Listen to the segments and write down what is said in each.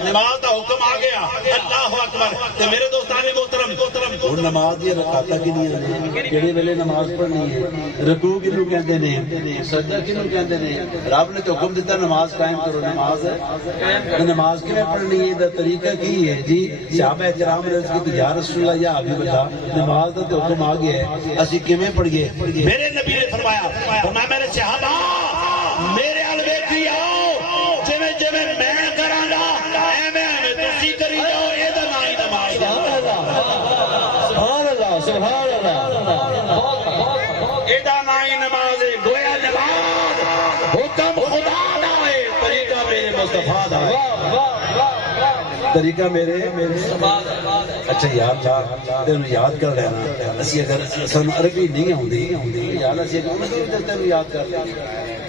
نماز دا حکم آ گیا اللہ اکبر تے میرے دوستان محترم ہن نماز دی رکعتاں کنیاں نے کیڑے ویلے نماز پڑھنی ہے رکوع کینوں کہندے نے سجدہ کینوں کہندے نے رب نے تو حکم دیتا نماز قائم کرو نماز کیویں پڑھنی ہے دا طریقہ کی ہے جی صحابہ کرام عرض کی یا رسول اللہ یا حبیب اللہ نماز دا تو حکم آ گیا ہے اسی کیویں پڑھیے میرے نبی نے فرمایا میرے صحابہ میرے ال ویکھی آؤ جویں جویں میں کراں گا ایویں ایویں تسی کری جاؤ اے دا نام ہی نماز ہے سبحان اللہ سبحان اللہ اے دا نام ہی نماز ہے گویا نماز حکم خدا دا ہے طریقہ میرے مصطفیٰ دا ہے طریقہ میرے اچھا یار تینوں یاد کر لینا اسی اگر سانو عربی نہیں آوندی یار اسی تینوں یاد کر لینا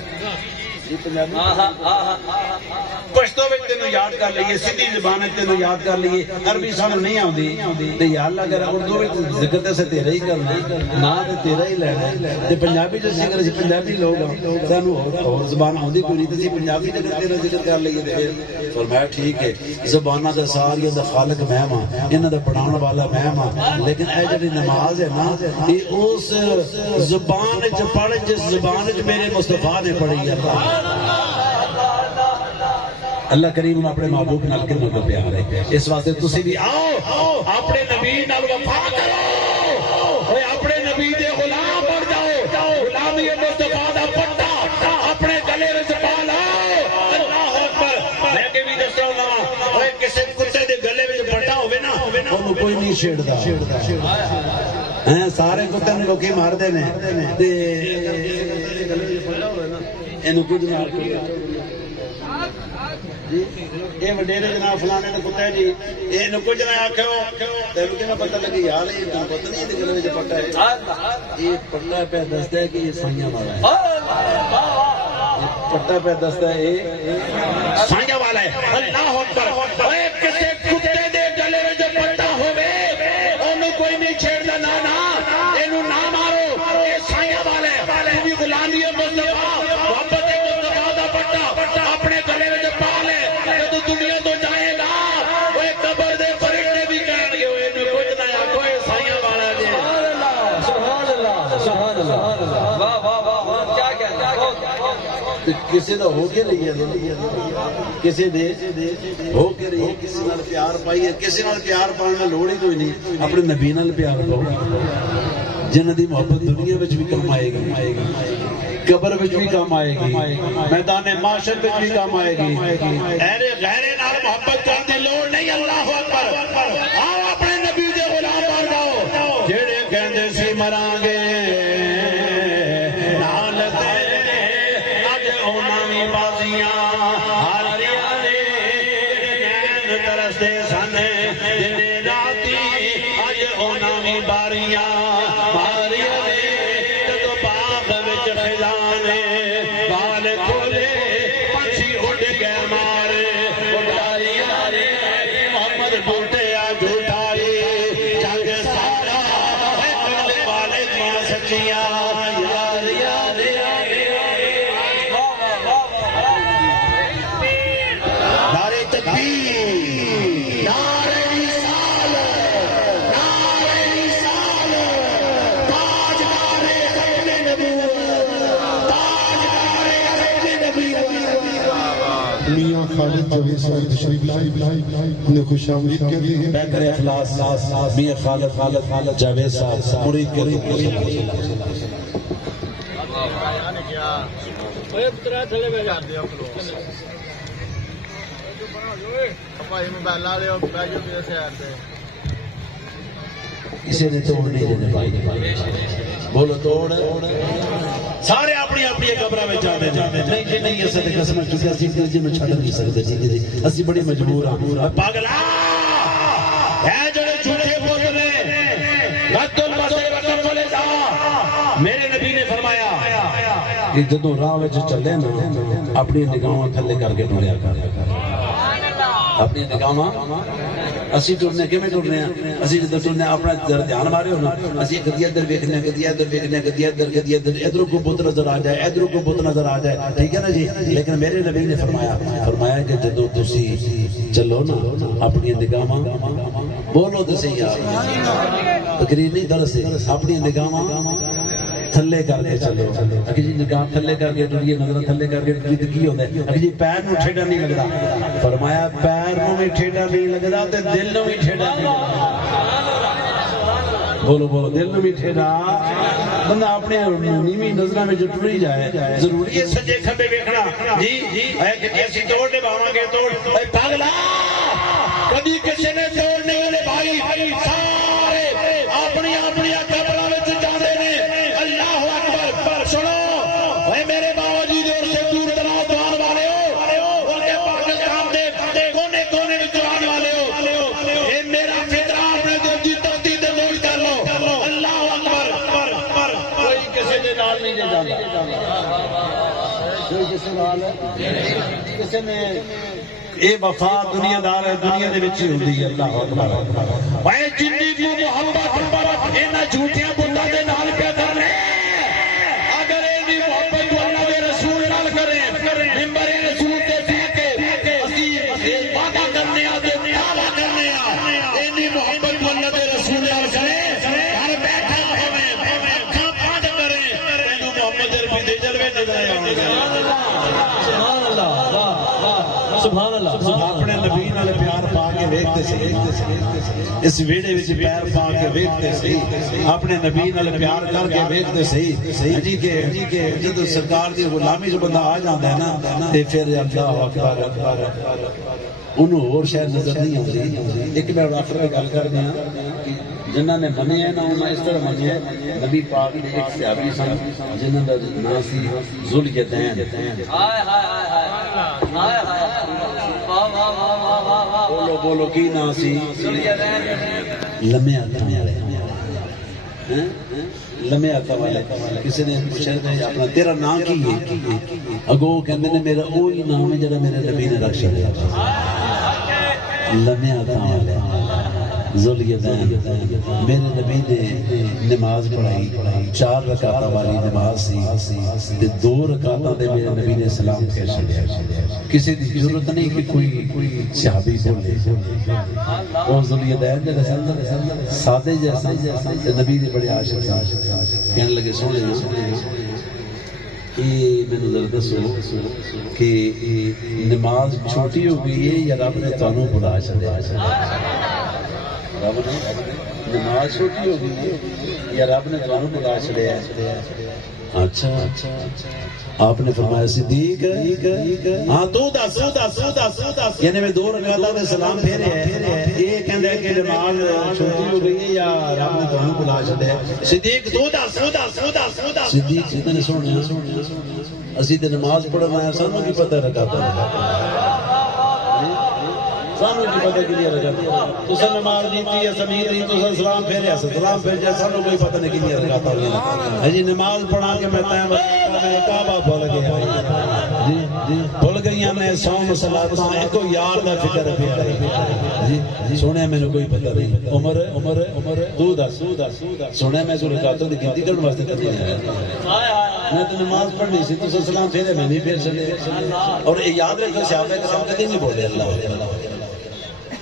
پشتو میں تینوں یاد کر لئیے سیدھی زبان تینوں یاد کر لئیے عربی سانو نہیں آوندی تے یا اللہ اگر اردو میں ذکر تے سے تیرا ہی کرنا نا تے تیرا ہی لینا تے پنجابی جو ذکر اسی پنجابی لوگ سانو اور زبان آوندی کوئی نہیں تے اسی پنجابی ذکر تیرا ذکر کر لئیے تے فرمایا ٹھیک ہے زباناں دا ساریاں دا خالق میں ہاں انہاں دا پڑھاون والا میں ہاں لیکن اے جڑی نماز ہے نا یہ اس زبان وچ پڑھ جس زبان وچ میرے مصطفیٰ نے پڑھی ہے اللہ کریم اپنے محبوب نال کنا کو پیار ہے اس واسطے تسی بھی آؤ اپنے نبی نال وفا کرو اوے اپنے نبی دے غلام بن جاؤ غلامی مصطفیٰ دا پٹا اپنے گلے وچ پا لو اللہ اکبر میں کہ بھی دسو نا اوے کسے کتے دے گلے وچ پٹا ہوے نا اونوں کوئی نہیں چھیڑدا ہیں سارے کتے نوں لوکی مار دے نے تے اینوں کچھ نہ جی یہ وڈیرے جناب فلانے نے کتا ہے جی یہ کچھ نہ آخو تینوں کہ پتہ لگے یار یہ پتہ نہیں یہ گلے وچ پٹا ہے یہ پٹا پہ دستا ہے کہ یہ سائیاں والا ہے پٹا پہ دستا ہے یہ سائیاں والا ہے اللہ اکبر اے کسے کتے دے گلے وچ پٹا ہوے اونوں کوئی نہیں چھیڑدا نا اینوں نہ مارو یہ سائیاں والا ہے تو بھی غلامی مصطفیٰ محبت مصطفیٰ دا پٹا اپنے گلے وچ پا لے تو دنیا تو جائے گا وہ قبر دے فرشتے بھی کہیں گے وہ انہوں کچھ نہ آکھو یہ سائیاں والا جی سبحان اللہ سبحان اللہ واہ واہ واہ کیا کسی دا ہو کے رہی ہے کسی دے ہو کے رہی ہے کسی نال پیار پائی ہے کسی نال پیار پانا لوڑ ہی کوئی نہیں اپنے نبی نال پیار پاؤ جنہ دی محبت دنیا وچ بھی کم آئے گی قبر وچ بھی کام آئے گی میدان معاشر وچ بھی کام آئے گی اہلِ غیرے نال محبت کرنے لوڑ نہیں اللہ اکبر آؤ اپنے نبی دے غلام بن جاؤ جڑے کہندے سی مراں گے نال تیرے اج انہاں وی بازیاں ہاریاں نے ترسدے سن جڑے راتی اج انہاں وی باریاں ماریاں نے جدوں باغ وچ خزانے بال کھولے پنچھی اڑ گئے مارے اڑائیاں رے محمد بوٹیا جھوٹائی جنگ سارا کرنے والے ماں سچیاں یار یار نعرے تکبیر نعرے رسال نعرے رسال تاجدار ختم نبوت تاجدار ختم نبوت میاں خالد جاوید صاحب تشریف لائے انہیں خوش آمدید کہتے ہیں بہتر اخلاص میاں خالد جاوید صاحب مرید کے لیے اسے نے توڑ نہیں دینے بھائی بولو توڑ سارے اپنی اپنی قبرہ میں جانے نہیں جی نہیں اسے تے قسم چکے اسی جی میں چھڑ نہیں سکتے جی اسی بڑی مجبور ہاں پاگلا ہے جڑے جھوٹے بولنے رد المسیح رقم لے جا میرے نبی نے فرمایا کہ جدوں راہ وچ چلے نا اپنی نگاہاں تھلے کر کے ٹریا کر اپنی نگاہاں اسی ٹرنے کیویں ٹرنے ہیں اسی جدوں ٹرنے اپنا دھیان مارے ہو نا اسی کدی ادھر ویکھنے کدی ادھر ویکھنے کدی ادھر ادھر کو بت نظر آ جائے ادھر کو بت نظر آ جائے ٹھیک ہے نا جی لیکن میرے نبی نے فرمایا کہ جدوں تسی چلو نا اپنی نگاہاں بولو تے صحیح یار تقریر نہیں درس ہے اپنی نگاہاں تھلے کر کے چلو اگے جی نگاہ تھلے کر کے ٹریے نظر تھلے کر کے ٹریے تے کی ہوندا ہے اگے جی پیر نو ٹھیڈا نہیں لگدا فرمایا پیر نو بھی ٹھیڈا نہیں لگدا تے دل نو بھی ٹھیڈا نہیں بولو بولو دل نو بھی ٹھیڈا بندہ اپنے نیویں نظراں وچ ٹری جائے ضروری ہے سجے کھبے ویکھنا جی اے کہ اسی توڑ دے باواں گے توڑ اے پاگلا کبھی کسی نے توڑنے والے بھائی سارے اپنی اپنی قبراں وچ جاندے نے اللہ اکبر سنو اے میرے بابا جی دے اور سے دور دراز جان والے ہو ان کے پاکستان دے کونے کونے وچ جان والے ہو اے میرا فطرہ اپنے دل دی تختی تے نوٹ کر لو اللہ اکبر کوئی کسی دے نال نہیں جاندا کوئی کسی نال کسی نے اے وفا دنیا دار ہے دنیا دے وچ ہوندی ہے اللہ اکبر اے جنی کو محبت انہاں جھوٹیاں بنداں دے نال پیا کرنے اگر ایدی محبت اللہ دے رسول نال کریں منبر رسول تے بیٹھ کے اسی وعدہ کرنے آ تے دعویٰ کرنے آ ایدی محبت اللہ دے رسول نال کریں گھر بیٹھا ہوے اکھاں بند کریں اینو محمد عربی دے جلوے نظر آون سبحان اللہ سبحان اللہ اپنے نبی نال پیار پا کے ویکھتے سی اس ویڑے وچ پیر پا کے ویکھتے سی اپنے نبی نال پیار کر کے ویکھتے سی جی کہ جدوں سرکار دی غلامی جو بندہ آ جاندا ہے نا تے پھر اللہ اکبر انہوں اور شاید نظر نہیں آتی ایک میں آخر میں گل کر دیا جنہاں نے منے ہیں نا انہاں اس طرح منے ہیں نبی پاک نے ایک صحابی سن جنہاں دا نام سی ذوالجدین بولو بولو کی نام سی لمے ہاتھ والے کسی نے پوچھا اپنا تیرا نام کی ہے اگو کہندے نے میرا وہی نام ہے جڑا میرے نبی نے رکھ چھڈیا لمے ہاتھ والے ذوالجدین میرے نبی نے نماز پڑھائی 4 رکعتاں والی نماز سی تے 2 رکعتاں دے میرے نبی نے سلام پھیر چھڈیا کسی دی ضرورت نہیں کہ کوئی صحابی بولے وہ ذوالجدین دے سادے جیسا تے نبی دے بڑے عاشق سن کہنے لگے سونے یہ مینوں ذرا دسو کہ نماز چھوٹی ہو گئی ہے یا رب نے تانوں بلا چھڈیا رب نے نماز چھوٹی ہو گئی یا رب نے تانوں بلا چھڈیا اچھا آپ نے فرمایا صدیق ہاں تو دس یعنی میں 2 رکعتاں دے سلام پھیرے ہیں یہ کہندا ہے کہ نماز چھوٹی ہو گئی ہے یا رب نے تانوں بلا چھڈیا صدیق تو دس صدیق نے سنیا اسی تے نماز پڑھن آیا سانوں کی پتہ رکعتاں سانوں کی پتہ کلی رکعت تساں نماز دیتی ہے سمیر دی تساں سلام پھیریا سلام پھیر جائے سانوں کوئی پتہ نہیں کلی رکعت ہوئی ہے جی نماز پڑھا کے میں ٹائم کعبہ بھول گیا جی بھول گئیاں میں سوم صلاتاں ایکو یار دا فکر پیا جی سونے مینوں کوئی پتہ نہیں عمر تو دس سونے میں جو رکعتوں دی گنتی کرن واسطے کرنی ہے میں تو نماز پڑھنی سی تساں سلام پھیرے میں نہیں پھیر سکے اور یاد رکھو صحابہ کرام کبھی نہیں بولے اللہ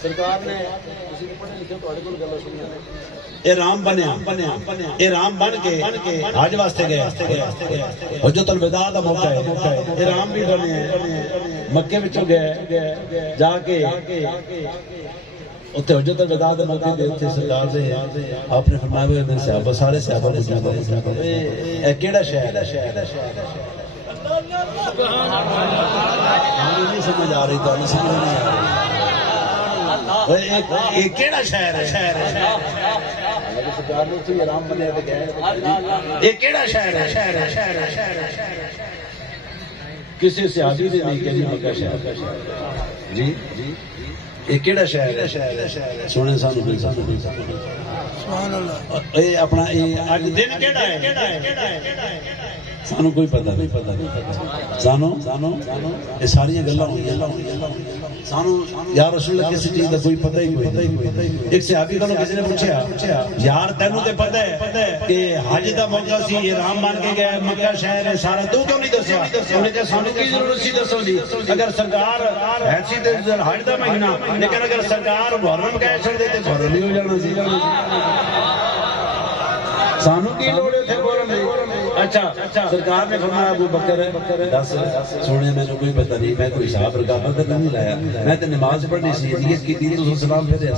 سرکار نے کسی نے پڑھے لکھے تو اڑگل گلا سنیا اے رام بنیا اے رام بن کے حج واسطے گئے حجۃ الوداع دا موقع ہے اے رام بھی بنے ہیں مکے وچوں گئے جا کے اوتھے حجۃ الوداع دے موقع تے اوتھے سرکار دے آپ نے فرمایا میرے صحابہ سارے صحابہ کو اے کیڑا شہر ہے سبحان اللہ نہیں سمجھ آ رہی تو سمجھ نہیں آ رہی یہ کیڑا شہر ہے یہ کیڑا شہر ہے کسی صحابی نے نہیں کہی مکہ شہر جی یہ کیڑا شہر ہے سونے سانو اے اپنا اج دن کیڑا ہے سانو کوئی پتہ نہیں سانو یہ ساری گلاں ہوئی سانو یا رسول اللہ کسی چیز کا کوئی پتہ ہی کوئی نہیں ایک صحابی کو کسی نے پوچھا یار تینوں تے پتہ ہے کہ حج دا موقع سی احرام مان کے گئے مکہ شہر ہے سارا تو کیوں نہیں دسیا انہیں تے سانو کی ضرورت سی دسو جی اگر سرکار ہے سی تے حج دا مہینہ لیکن اگر سرکار محرم کہہ چھڑ دے تے محرم ہی ہو جانا سی سانو کی لوڑ تھے محرم دی اچھا سرکار نے فرمایا ابو بکر دس سونے میں کوئی پتہ نہیں میں کوئی حساب رکابت نہیں لایا میں تے نماز پڑھنی سی نیت کی تھی تو سلام پھر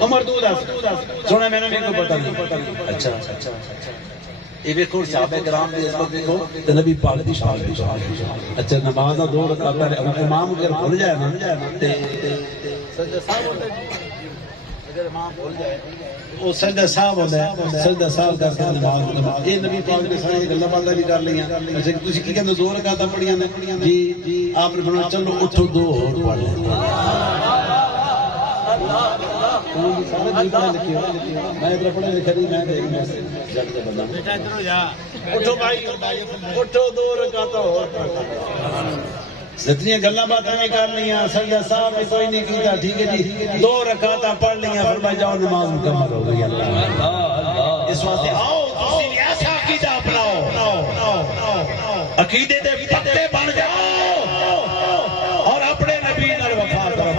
عمر تو دس سونے میں کوئی پتہ نہیں اچھا یہ دیکھو صحابہ کرام دی عزت دیکھو تے نبی پاک دی شان اچھا نماز دا 2 رکعت پہلے امام اگر بھول جائے نا تے سجدہ صاحب ہوتا ہے اگر امام بھول جائے وہ سجدہ صاحب ہوتا ہے سجدہ صاحب کر کے نماز یہ نبی پاک نے ساری گلاں باتاں بھی کر لئیاں اچھا تسی کی کہندے 2 رکعتاں پڑھیاں نے جی آپ نے فرمایا چلو اٹھو 2 اور پڑھ لیں میں ادھر پڑھے لکھے نہیں میں جٹ کے بندہ بیٹا ادھر جا اٹھو بھائی اٹھو 2 رکعتاں اور اتنی گلاں باتاں بھی کر لیاں سجدہ صاحب بھی کوئی نہیں کیتا ٹھیک ہے جی 2 رکعتاں پڑھ لیاں فرمایا جاؤ نماز مکمل ہو گئی اللہ اس واسطے آؤ تسی بھی ایسا عقیدہ اپناؤ عقیدے دے پکے بن جاؤ اور اپنے نبی نال وفا کرو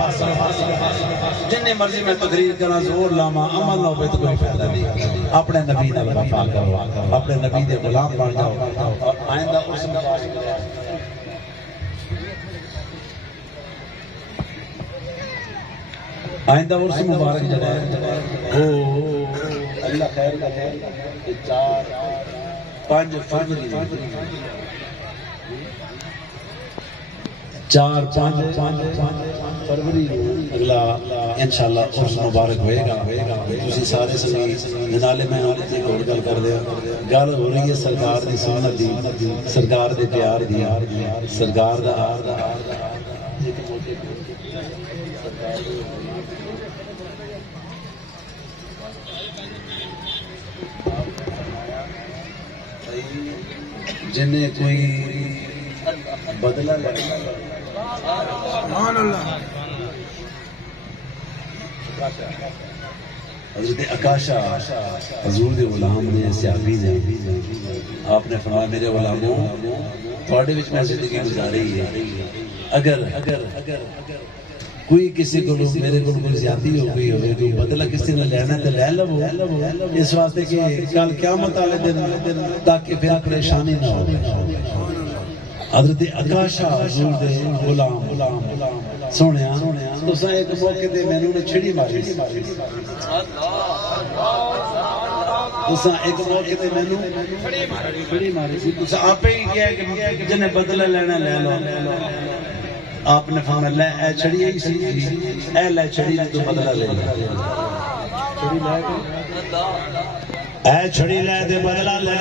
جن مرضی میں تقریر کرنا زور لاما عمل نہ ہوئے تو کوئی فائدہ نہیں اپنے نبی نال وفا کرو اپنے نبی دے غلام بن جاؤ اور آئندہ اس آئندہ ورث مبارک جڑا ہے او اللہ خیر کرے کہ 4-5 فروری 4-5 فروری اگلا انشاءاللہ ورث مبارک ہوئے گا تسی سارے سنگی نالے میں اور ایک اور گل کر دیا گل ہو رہی ہے سرکار دی سنت دی سرکار دے پیار دی سرکار دا جنہیں کوئی بدلہ حضرت اکاشا حضور دے غلام نے صحابی نے آپ نے فرمایا میرے غلاموں تھوڑے وچ میں زندگی گزاری ہے اگر کوئی کسی کو میرے کو کوئی زیادتی ہو گئی ہوئے کوئی بدلہ کسی نے لینا تو لے لو اس واسطے کہ کل قیامت والے دن تاکہ پھر پریشانی نہ ہو حضرت اکاشا حضور دے غلام سونیا تساں ایک موقع تے میں نے چھڑی ماری تساں ایک موقع تے میں نے چھڑی ماری سی تساں آپ ہی کہیا کہ جنے بدلہ لینا لے لو آپ نے فرمایا لے اے چھڑی ہی سی اے لے چھڑی تو بدلہ لے اے چھڑی لے تے بدلہ لے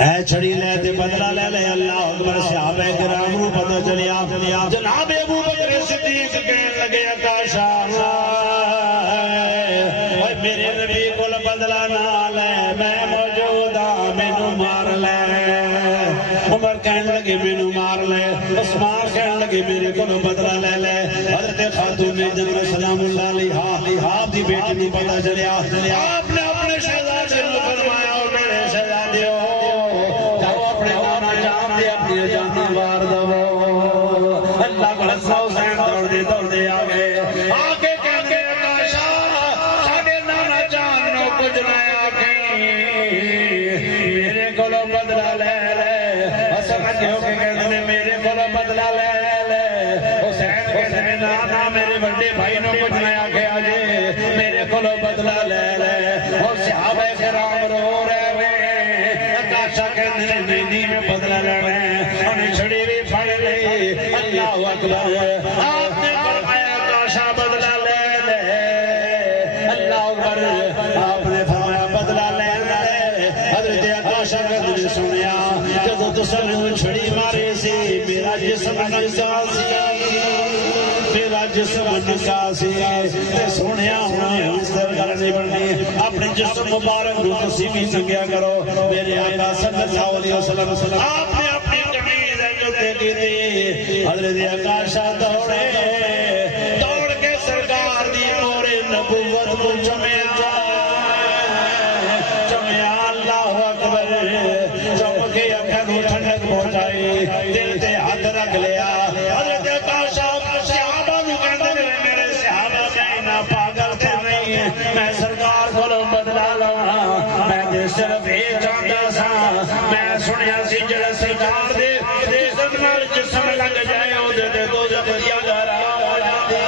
اے چھڑی لے تے بدلہ لے لے اللہ اکبر صحابہ کرام نوں پتہ چلیا جناب ابو بکر صدیق کہن لگے اکاشا اوے میرے نبی کول بدلہ نہ لے میں موجود ہاں مینوں مار لے عمر کہن لگے مینوں مار لے عثمان کہن لگے میرے کول بدلہ لے لے حضرت خاتون جنت سلام اللہ علیہا آپ دی بیٹی نوں پتہ چلیا آپ نے اپنے شہزادے نوں فرمایا او میرے شہزادیو وار دو اللہ کو حسن حسین دوڑ دے آگے کہنے اکاشا ساڑے نانا جان نو کچھ نہ آکھیں میرے کولو بدلہ لے لے حسن کہو کہ کہنے میرے کولو بدلہ لے لے حسین کہنے نانا میرے بڑے بھائی نو کچھ نہ آکھیں آجے میرے کولو بدلہ لے لے اور صحابہ کرام رو رہے ہوئے اکاشا کہنے نہیں میں بدلہ لے رہے چھڑی بھی پھڑ لئی اللہ اکبر آپ نے فرمایا اکاشا بدلہ لے لے اللہ اکبر آپ نے فرمایا بدلہ لے لے حضرت اکاشا نے سنیا جب تساں چھڑی ماری سی میرا جسم نزا سی میرا جسم جسم ننگا سی تے سونیا ہونے سرکار نہیں بننی اپنے جسم مبارک نو تسی بھی ننگیا کرو میرے آقا صلی اللہ علیہ وسلم آپ نے اپنی قمیض جو دیکھی تھی حضرت آقا شاہ دوڑے دوڑ کے سرکار دی نور نبوت کو چمیا اللہ اکبر چم کے اکھا کو ٹھنڈک پہنچائی دل تے ہاتھ رکھ لیا حضرت آقا شاہ صحابہ نو کہندے نے میرے صحابہ میں پاگل تے نہیں میں سرکار کو بدلا لواں میں تے صرف یہ چاہتا سا میں سنیا سی جڑا سرکار دے جسم نال جسم لگ جائے او دے دوزخ دی اگر آ جاندی ہے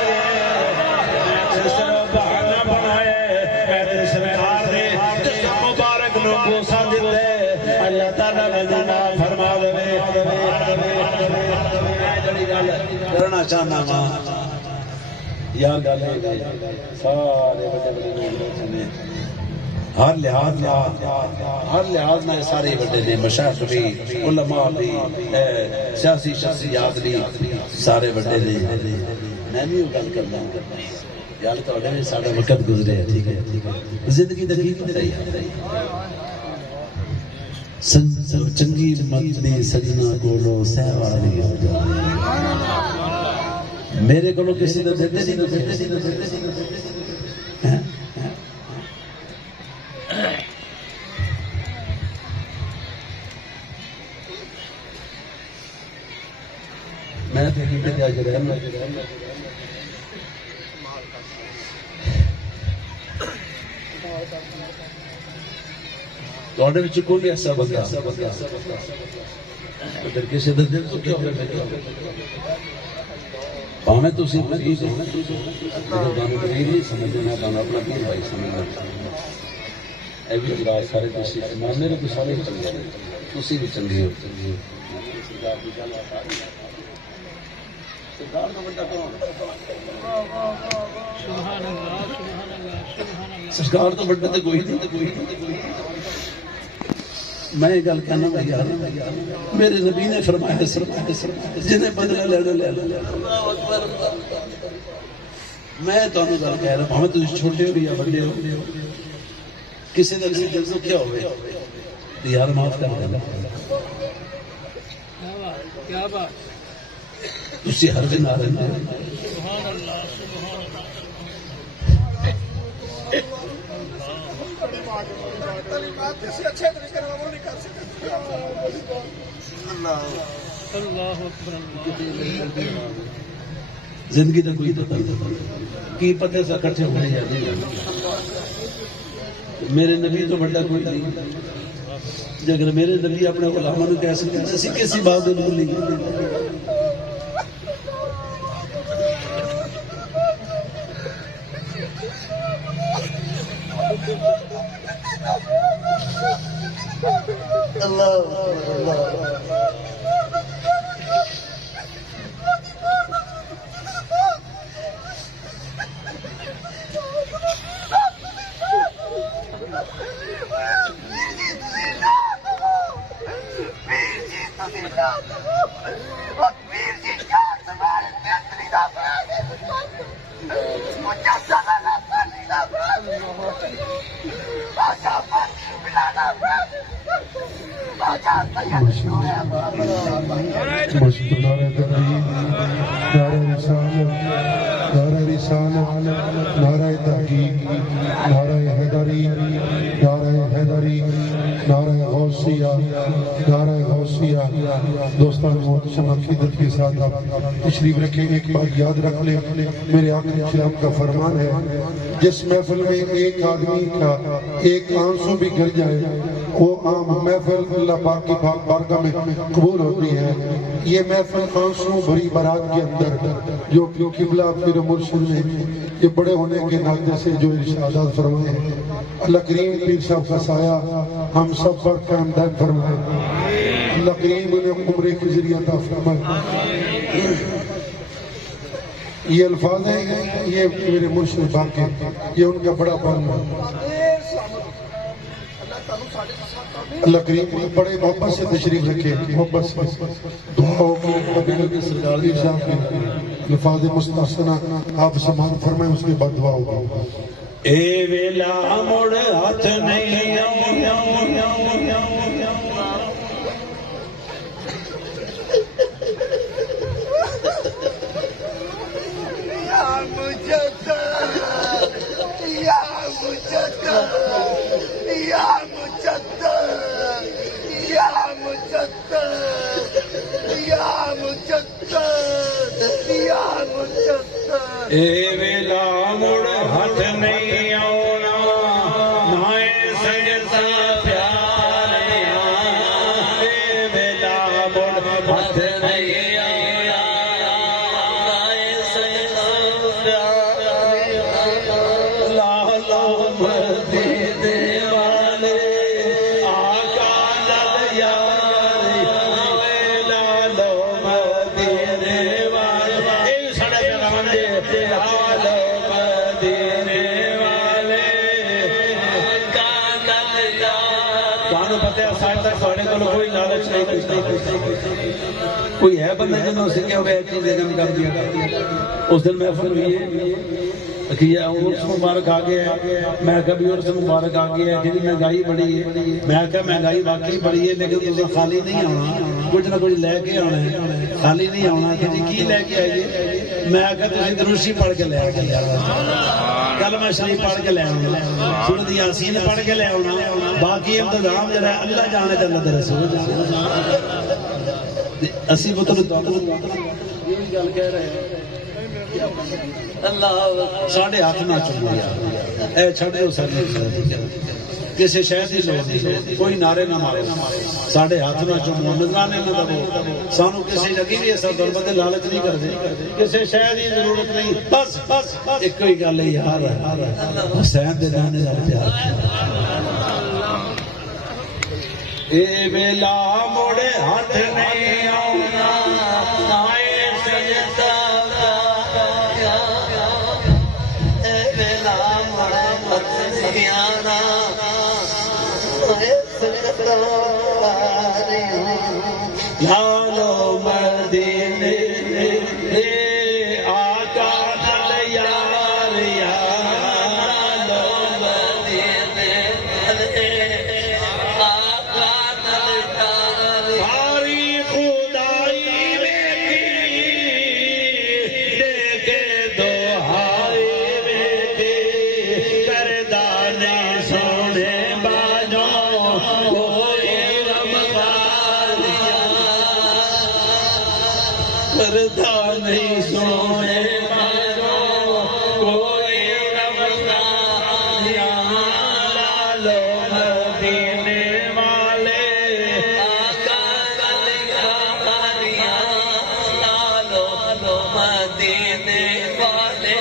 صرف بہانہ بنائے میں تے سرکار دے جسم مبارک نو بوسا دتے اللہ تعالی نے جنا فرما دے جڑی گل کرنا چاہنا وا یا گل سارے بڑے بڑے ہر لحاظ نہ سارے بڑے نے مشائخ بھی علماء بھی سیاسی شخصیات بھی سارے بڑے نے میں بھی گل کرنا یار تواڈے وچ ساڈا وقت گزرے ٹھیک ہے زندگی دقیق رہی چنگی مت دی سجنا کولو سہوار نہیں ہو جائے میرے کولو کسی نے دیتے نہیں میں تو کہتے ہیں کہ رہنا توڑے وچ کوئی ایسا بندہ اگر کسی دے دل تو کیا ہوئے پاہمیں تو سی مزید ہے لیکن دانو بنائی نہیں سمجھنا دانو اپنا پیر بھائی سمجھنا اے بھی جراز سارے کسی ایمان میرے کو سارے چنگے ہیں تسی بھی چنگے ہو سرکار کا بندہ کون سرکار تو بڑے تے کوئی نہیں میں گل کہنا یار میرے نبی نے فرمایا جنہیں بدلہ لینا لے لو میں تانوں گل کہہ رہا ہوں تسی چھوٹے ہو یا بڑے ہو کسی دا کسی دل تو کیا ہوئے یار معاف کر دینا کیا بات تسی ہر دن آ رہے ہیں سبحان اللہ زندگی کا کوئی پتہ کی پتہ سے اکٹھے ہونے یا نہیں میرے نبی تو بڑا کوئی نہیں اگر میرے نبی اپنے غلاموں نے کہہ سکتے اسی کسی بات نہیں بولی اللہ نعرہ تحقیق نعرہ حیدری نعرہ غوثیہ دوستان محتشم عقیدت کے ساتھ آپ تشریف رکھیں ایک بات یاد رکھ لیں میرے آقا اسلام کا فرمان ہے جس محفل میں ایک آدمی کا ایک آنسو بھی گر جائے وہ عام محفل اللہ پاک کی بارگاہ میں قبول ہوتی ہے یہ محفل آنسو بھری برات کے اندر جو قبلہ پیر مرشد نے یہ بڑے ہونے کے ناطے سے جو ارشادات فرمائے ہیں اللہ کریم پیر صاحب کا سایہ ہم سب پر قائم دائم فرمائے اللہ کریم انہیں عمر کی ذریعہ عطا فرمائے یہ الفاظ ہیں یہ میرے مرشد پاک ہیں یہ ان کا بڑا پاک ہے اللہ کریم بڑے محبت سے تشریف رکھے، محبت سے دعاؤں کو نبی صاحب کے الفاظ مستحسنہ آپ سماعت فرمائیں، اس کے بعد دعا ہوگی۔ اے ویلا مڑ ہاتھ نہیں اے ویلا مڑ ہاتھ نہیں آنا نائے سجدہ پیاریا، اے ویلا مڑ ہاتھ نہیں آنا نائے سجدہ پیاریا، لالو مدینے والے آقا لال یار، لالو مدینے والے سڑے پیغام دے لالو مدینے والے آقا لال یار۔ تانوں پتہ ہے ساڈے تک تھوڑے کول کوئی لالچ نہیں، کوئی ہے بندہ جنوں سکھیا ہوئے چیزیں کم کر دیا۔ اس دن محفل ہوئی ہے کہ عرس مبارک آ گیا ہے، میں کبھی عرس مبارک آ گیا ہے کہ مہنگائی بڑی ہے، میں کہا مہنگائی واقعی بڑی ہے لیکن تساں خالی نہیں آنا، کچھ نہ کچھ لے کے آنا ہے، خالی نہیں آنا کہ جی کی لے کے آئیے، میں کہا تسی دروشی پڑھ کے لے آنا، کلمہ شریف پڑھ کے لے آنا، سورۃ یاسین پڑھ کے لے آنا، باقی انتظام جڑا ہے اللہ جانے تے اللہ دے رسول جانے۔ اسی پتر یہ گل کہہ رہے ہیں اللہ ساڑھے ہاتھ نہ چلو یار، اے چھڑے ہو سارے کسی شہر کی لوڑ نہیں، کوئی نعرے نہ مارے، ساڑھے ہاتھ نہ چلو، نظرانے نہ دو، سانو کسی لگی بھی ایسا ضرورت لالچ نہیں کرتے، کسی شہر کی ضرورت نہیں، بس بس ایک کوئی گل ہے یار حسین دے نانے نال پیار۔ اے ویلا موڑے ہاتھ نہیں آنا نائے سجدہ، لالو مدینے آقا نال یار، لالو مدینے آقا نال یار، ساری خدائی ویکھی دیکھے دہائی ویکھی کردا نہیں سونے باجوں کوئی کردا نہیں سونے باجوں کوئی رمضانیاں، لالو مدینے والے آقا لال یاریاں، لالو مدینے والے۔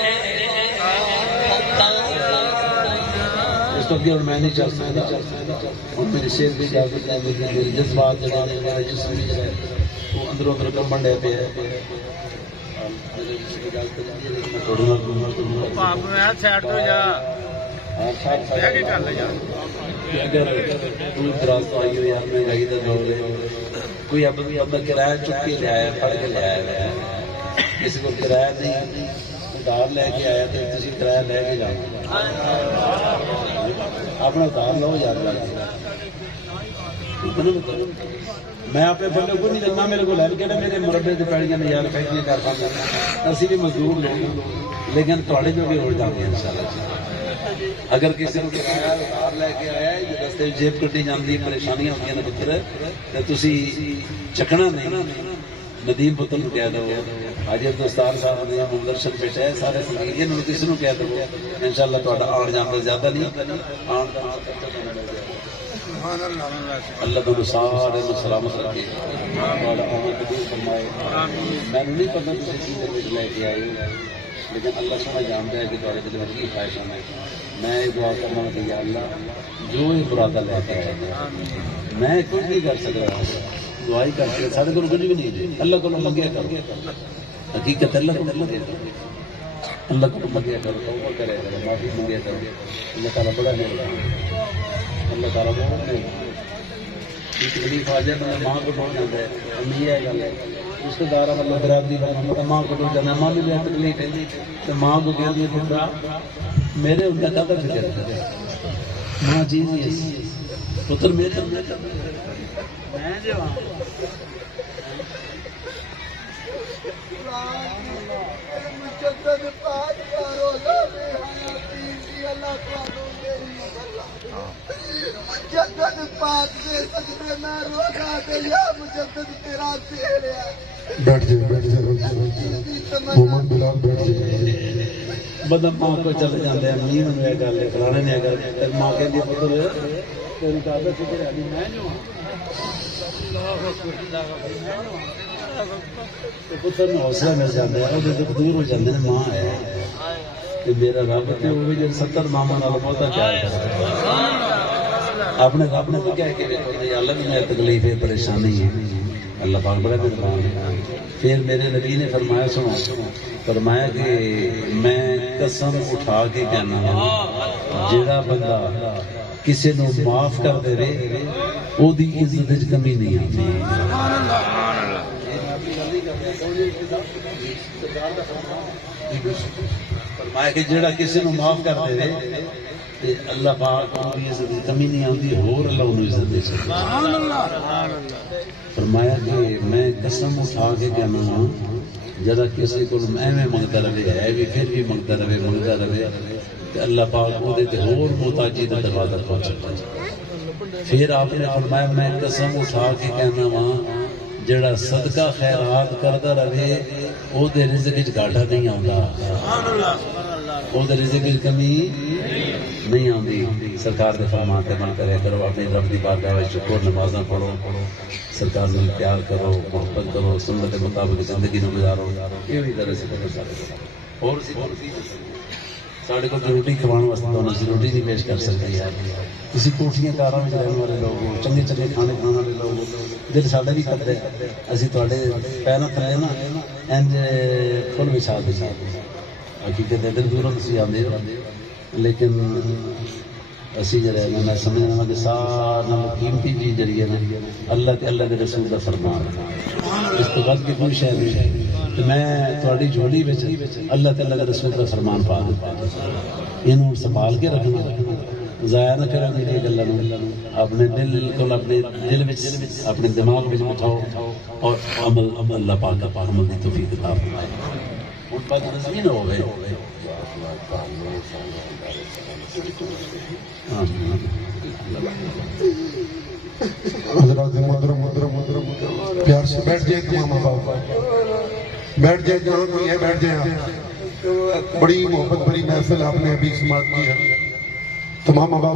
اس تو کہ میں نہیں چل سکتا، اور میری شیر بھی اجازت ہے، میرے جذبات جڑے نے میرا جسم بھی ہے وہ اندروں اندر کمبن ڈے پہ ہے۔ سیٹ ہو جا دراز تو آئی ہو یار مہنگائی کا دور ہے، کوئی اپنا کرایہ چک کے لے آیا، پڑھ کے لے آیا، کسی کو کرایہ نہیں ادھار لے کے آیا تو تسی کرایہ لے کے جانا، اپنا ادھار لو یاد رکھ۔ میں اپنے بندے کو نہیں دینا، میرے کو لے کے میرے مربے سے پیڑیاں یار فیکٹریاں کر پاتے ہیں، اسی بھی مزدور لوگ لیکن تھوڑے جو بھی ہو جاتے ہیں انشاءاللہ۔ اگر کسی کو کرایہ ادھار لے کے آیا ہے جو رستے جیب کٹی جاتی پریشانیاں ہوتی ہیں پتر تو تسی چکنا نہیں، ندیم پتر کو کہہ دو، حاجی عبدالستار صاحب نے مندرشن بیٹھا ہے، سارے سنگیت انہوں کسی کو کہہ دو، انشاءاللہ تھوڑا آن جان پر زیادہ نہیں آن اللہ تعالیٰ سارے کو سلامت رکھے، آمد قبول فرمائے۔ میں نہیں پتا کسی چیز لے کے آئے لیکن اللہ سونا جانتا ہے کہ تھوڑے دل میں کی خواہش ہے۔ میں یہ دعا کرنا کہ یا اللہ جو یہ برادہ لے کے آئے میں کچھ نہیں کر سکتا، دعائی کر کے سارے کو کچھ بھی نہیں، اللہ کو منگیا کر، حقیقت اللہ کو منگیا کر۔ اللہ کو منگیا کرو، توبہ کرے کرو، معافی منگیا کرو، اللہ تعالیٰ بڑا مہربان ہے، اللہ تعالیٰ بہت مہربان ہے۔ تکلیف آ جائے مطلب ماں کو ڈر جاتا ہے، امی یہ گل ہے رشتے دار مطلب برادری والا مطلب ماں کو ڈر جانا ہے، ماں بھی تکلیف ہے تو ماں کو کہہ دیا پترا میرے ہوتا کا فکر کرے، ماں چیز ہی ایسی پتر میرے میں جو مجدد پاک کا روزہ میں حیاتی کی اللہ تعالیٰ مجدد پاک سے سجدے میں روزہ دے یا مجدد تیرا دیر ہے۔ بیٹھ جائے محمد بلال بیٹھ جائے۔ بندہ ماں کو چلے جاتے ہیں امی میں یہ گل ہے فلانے نے گل ہے ماں کہتی ہے پتر تیری طاقت فکر ہے میں جو ہوں پتر میں حوصلہ مل جاتا ہے وہ دکھ دور ہو جاتے ہیں ماں ہے کہ میرا رب تے وہ بھی جب 70 ماما نال بہتا پیار کرتا ہے اپنے رب نے تو کہہ کے یا اللہ بھی میری تکلیف ہے پریشانی ہے اللہ پاک بڑا مہربان ہے۔ پھر میرے نبی نے فرمایا سنو فرمایا کہ میں قسم اٹھا کے کہنا جڑا بندہ کسی نو معاف کر دے او دی عزت وچ کمی نہیں آتی۔ فرمایا کہ جڑا کسی نو معاف کر دے تے اللہ پاک دی عزت وچ کمی نہیں آتی اور اللہ انہوں عزت دے سکتا۔ فرمایا کہ میں قسم اٹھا کے کہنا جدا کسی کو ایویں منگتا رہے ہے بھی پھر بھی منگتا رہے کہ اللہ پاک وہ دے تے ہور محتاجی دا دروازہ کھول سکتا ہے۔ پھر آپ نے فرمایا میں قسم اٹھا کے کہنا وہاں جڑا صدقہ خیرات کردا رہے او دے رزق وچ گھاٹا نہیں آندا، او دے رزق وچ کمی نہیں آندی۔ سرکار دے فرمان تے عمل کریا کرو، اپنی رب دی بارگاہ وچ شکر نمازاں پڑھو، سرکار نال پیار کرو، محبت کرو، سنت کے مطابق زندگی نو گزارو، یہ بھی طرح سے اور ساڑھے کو روٹی کھوانے واسطے تو روٹی نہیں پیش کر سکتی ہے، کسی کوٹھیاں کاراں وچ رہن والے لوگ چنگے چنگے کھانے کھانے والے لوگ دل ساڈا بھی کردا ہے اسی تواڈے پیراں تھلے نا انج فل بچھا دیں، حقیقت دل دوروں تسی آندے ہو لیکن اسی جڑے میں سمجھنا کہ سارا قیمتی چیز جڑی ہے نا اللہ تے اللہ کے رسول دا فرمان ہے، اس تو بعد کی کوئی شے نہیں کہ میں تھوڑی جھولی وچ اللہ تے اللہ کے رسول دا فرمان پا دیتا اینوں سنبھال کے رکھنا، ضائع نہ کرنا میری گلاں نوں، اپنے دل کو اپنے دل وچ اپنے دماغ وچ بٹھاؤ اور عمل اللہ پاک دا عمل دی توفیق عطا فرمائے۔ ان پر نظمی نہ ہوئے حضرات محترم پیار سے بیٹھ جائے تمام احباب، بیٹھ جائے جہاں کوئی ہے بیٹھ جائے۔ بڑی محبت بڑی محفل آپ نے ابھی سماعت کی ہے، تمام احباب